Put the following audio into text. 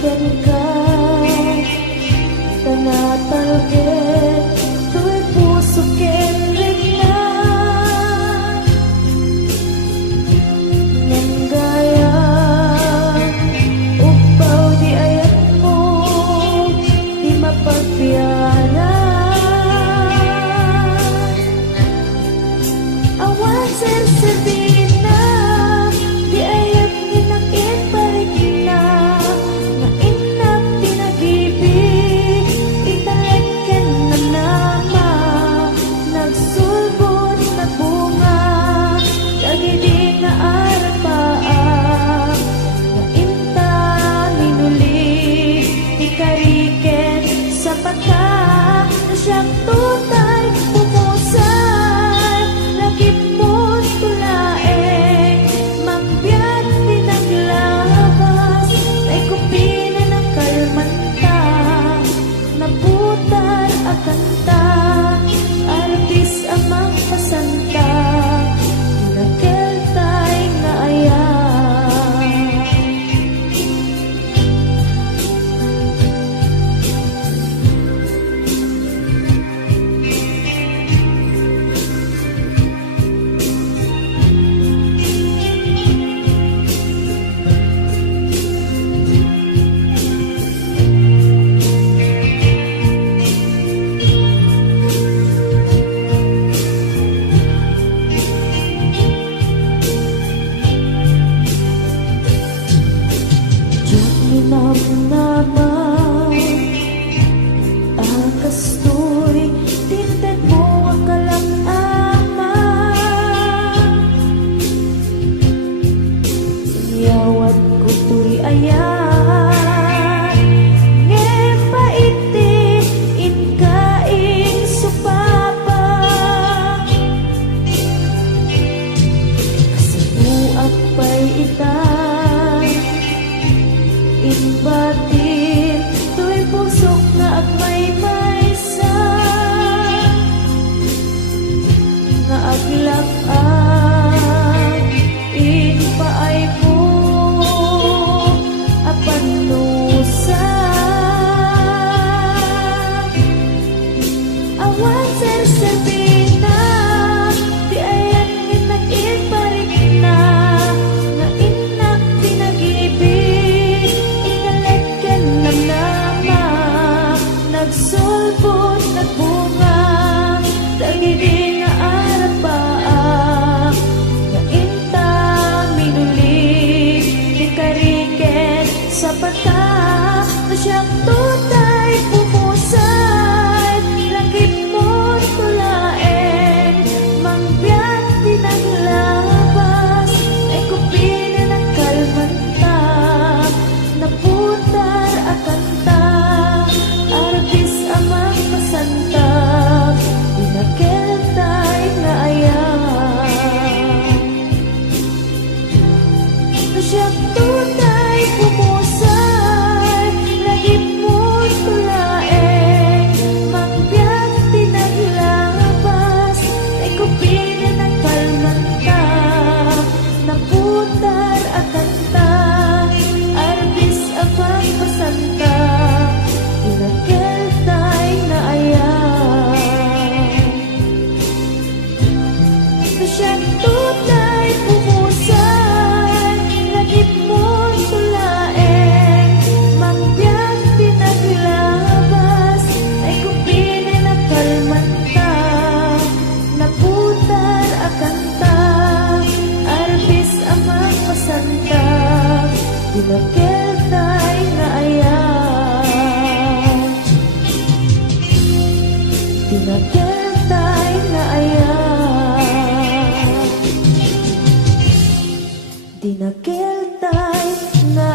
ken ka tanatalgen tuwing puso ken regna ngan gaya upaw di ayat mo di mapagpiyala awan sasabihin na di ayat ninakin parik na nga inak pinag-ibig italeken na nama nagsulbon na bunga dagidi nga arapaan nga inta minuli ikariken sa pagka na siyang tutay pumusay lagip mo tulaeng magbiyak pinaglabas ay kupina ng kalmanta naputar at kanta artis amang pasanta nakeltay nga ayan naman akastoy tinted mo ang kalangama yawat ko tuy ayan ngepaiti inkaing supapa kasabuak pa'y itan inbatin tu'y pusok na agmay-maysa nga aglak-ak inpaay mo apanusa awan sersebina di ayan nginakin parik na nga inak pinag-ibig ikaleken ng nama nagsulbot nagbunga dagidi nga arapaan nga inta minuli ikariken sa pata na siyang tutay pumusay lagip mo tulaeng mangbiyak pinaglabas ay kupina ng kalmanta naputar at kanta artis amang pasanta inakeltay nga ayan na siyang tutay pumusay lagip mo tulaeng mangbiyak pinaglabas ay kupina ng kalmanta naputar at kanta artis amang pasanta inakeltay nga ayan na siyang tutay pumusay lagip mo tulaeng mangbiyak pinaglabas ay kupina ng kalmanta naputar at kanta artis amang pasanta inakeltay nga ayan inakeltay nga ayan inakeltay nga